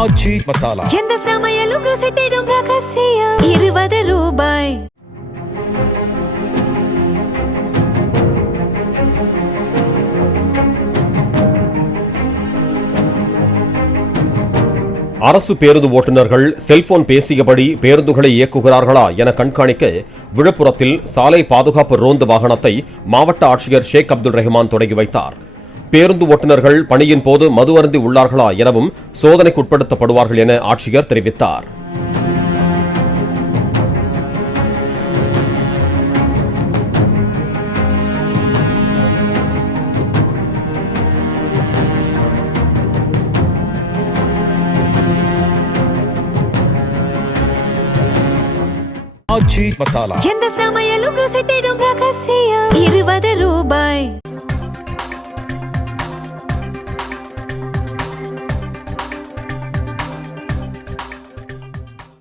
ஆச்சி மசாலா எந்த சமையலும் ருசி தேடும் ரகசியம் ₹20. அரசு பேருந்து ஓட்டுநர்கள் செல்போன் பேசியபடி பேருந்துகளை இயக்குகிறார்களா என கண்காணிக்க விழுப்புரத்தில் சாலை பாதுகாப்பு ரோந்து வாகனத்தை மாவட்ட ஆட்சியர் ஷேக் அப்துல் ரஹ்மான் தொடங்கி வைத்தார். பேருந்து ஓட்டுநர்கள் பணியின் போது மது அருந்தி உள்ளார்களா எனவும் சோதனைக்குட்படுத்தப்படுவார்கள் என ஆட்சியர் தெரிவித்தார். ஆச்சி மசாலா எந்த சமையலும் ருசி தேடும் ரகசியம் ₹20.